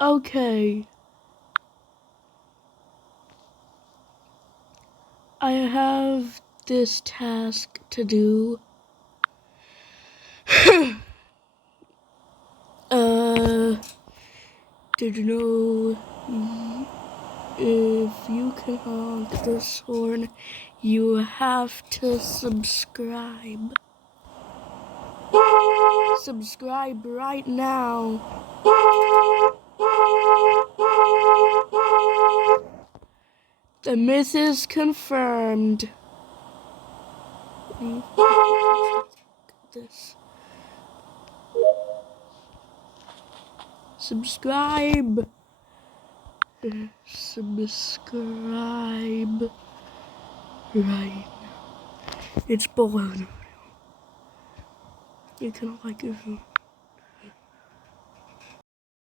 Okay. I have this task to do. Did you know if you can honk this horn, you have to subscribe. Subscribe right now. The myth is confirmed. This. Subscribe. Subscribe right now. It's below. You can like it.